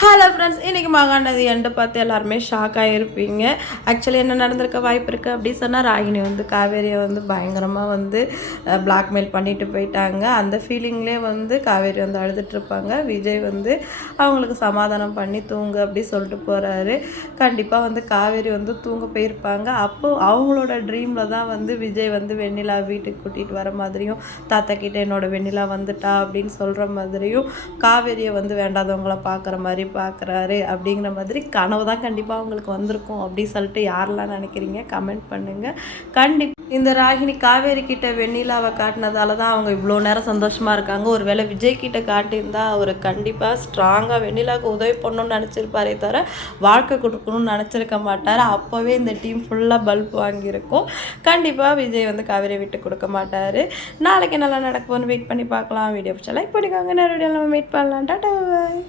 Hello friends இன்றைக்கி மகாநதி எண்டை பார்த்து எல்லாருமே ஷாக் ஆகியிருப்பீங்க ஆக்சுவலி என்ன நடந்திருக்க வாய்ப்பு இருக்குது அப்படின்னு சொன்னால் ராகினி வந்து காவேரியை வந்து பயங்கரமாக வந்து பிளாக்மெயில் பண்ணிட்டு போயிட்டாங்க. அந்த ஃபீலிங்லேயே வந்து காவேரி வந்து அழுதுட்டுருப்பாங்க விஜய் வந்து அவங்களுக்கு சமாதானம் பண்ணி தூங்க அப்படி சொல்லிட்டு போகிறாரு கண்டிப்பாக வந்து காவேரி வந்து தூங்க போயிருப்பாங்க. அப்போது அவங்களோட ட்ரீமில் தான் வந்து விஜய் வந்து வெண்ணிலா வீட்டுக்கு கூட்டிகிட்டு வர மாதிரியும் தாத்தா கிட்டே என்னோட வெண்ணிலா வந்துட்டா அப்படின்னு சொல்கிற மாதிரியும் காவேரியை வந்து வேண்டாதவங்கள பார்க்குற மாதிரி பார்க்குறாரு அப்படிங்கிற மாதிரி கனவு தான் கண்டிப்பாக அவங்களுக்கு வந்திருக்கும் அப்படி சொல்லிட்டு யாரெல்லாம் நினைக்கிறீங்க? கமெண்ட் பண்ணுங்கள் கண்டிப்பாக இந்த ராகினி காவேரி கிட்ட வெண்ணிலாவை காட்டினதால தான் அவங்க இவ்வளோ நேரம் சந்தோஷமாக இருக்காங்க. ஒரு வேளை விஜய் கிட்ட காட்டியிருந்தா அவர் கண்டிப்பாக ஸ்ட்ராங்காக வெண்ணிலாவுக்கு உதவி பண்ணணும்னு நினச்சிருப்பாரே தவிர வாழ்க்கை கொடுக்கணும்னு நினச்சிருக்க மாட்டார். அப்போவே இந்த டீம் ஃபுல்லாக பல்ப் வாங்கியிருக்கும். கண்டிப்பாக விஜய் வந்து காவேரி விட்டு கொடுக்க மாட்டார். நாளைக்கு நல்லா நடக்கும்னு வெயிட் பண்ணி பார்க்கலாம். வீடியோ பிடிச்சா லைக் பண்ணிக்கோங்க. நேரடியாக நம்ம மீட் பண்ணலாம். டாட்டா பாய்